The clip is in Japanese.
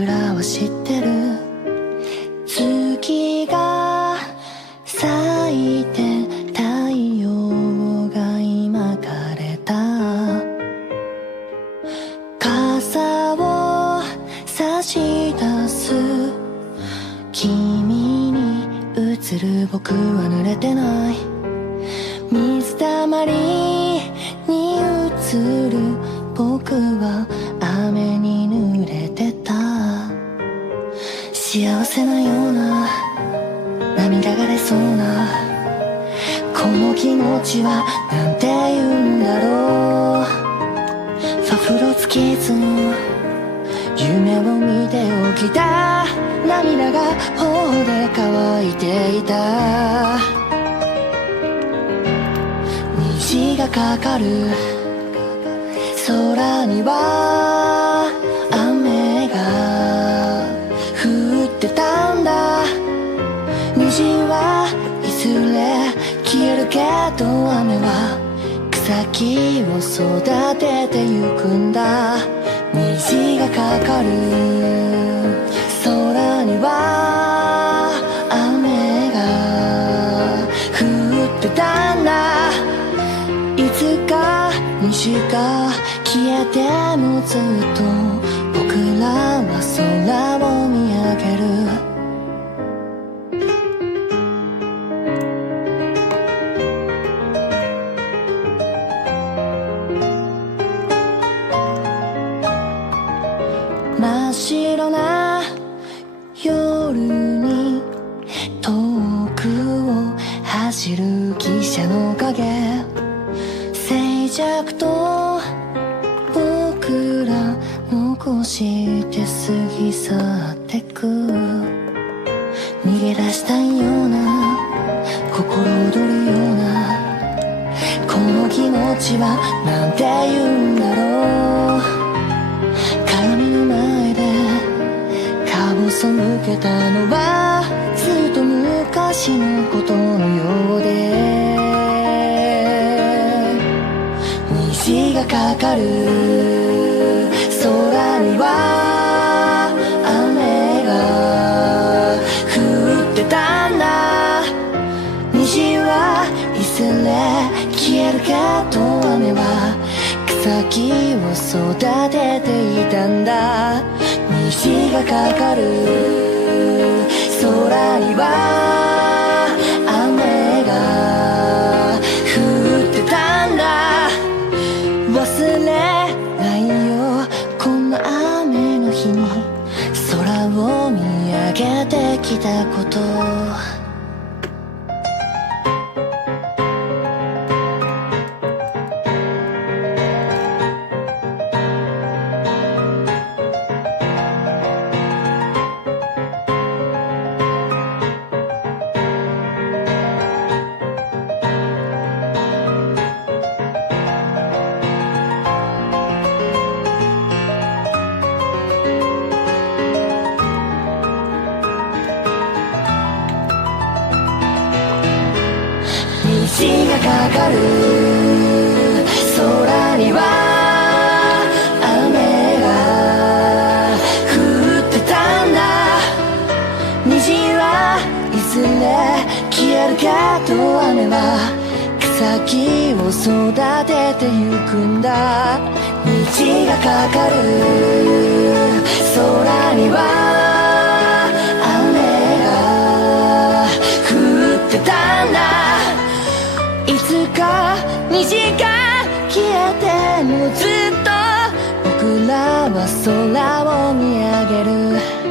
らは知ってる。月が咲いて太陽が今枯れた。傘を差し出す。君に映る僕は濡れてない。水たまりに映る僕は雨に濡れて幸せなような涙が出そうなこの気持ちはなんて言うんだろう。ファフロつきずの夢を見て起きた涙が頬で乾いていた。虹がかかる。空にはるけど雨は草木を育ててゆくんだ。虹がかかる空には雨が降ってたんだ。いつか虹が消えてもずっと僕らは空を見上げる。真っ白な夜に遠くを走る汽車の影。静寂と僕ら残して過ぎ去ってく。逃げ出したいような心躍るようなこの気持ちはなんて言うん背けたのはずっと昔のことのようで。虹がかかる。空には雨が降ってたんだ。虹はいずれ消えるけど雨は草木を育てていたんだ。虹がかかる。空には雨が降ってたんだ。忘れないよこんな雨の日に。空を見上げてきたこと。虹がかかる空には雨が降ってたんだ。虹はいずれ消えるけど雨は草木を育ててゆく。んだ虹がかかるつか虹が消えてもずっと僕らは空を見上げる。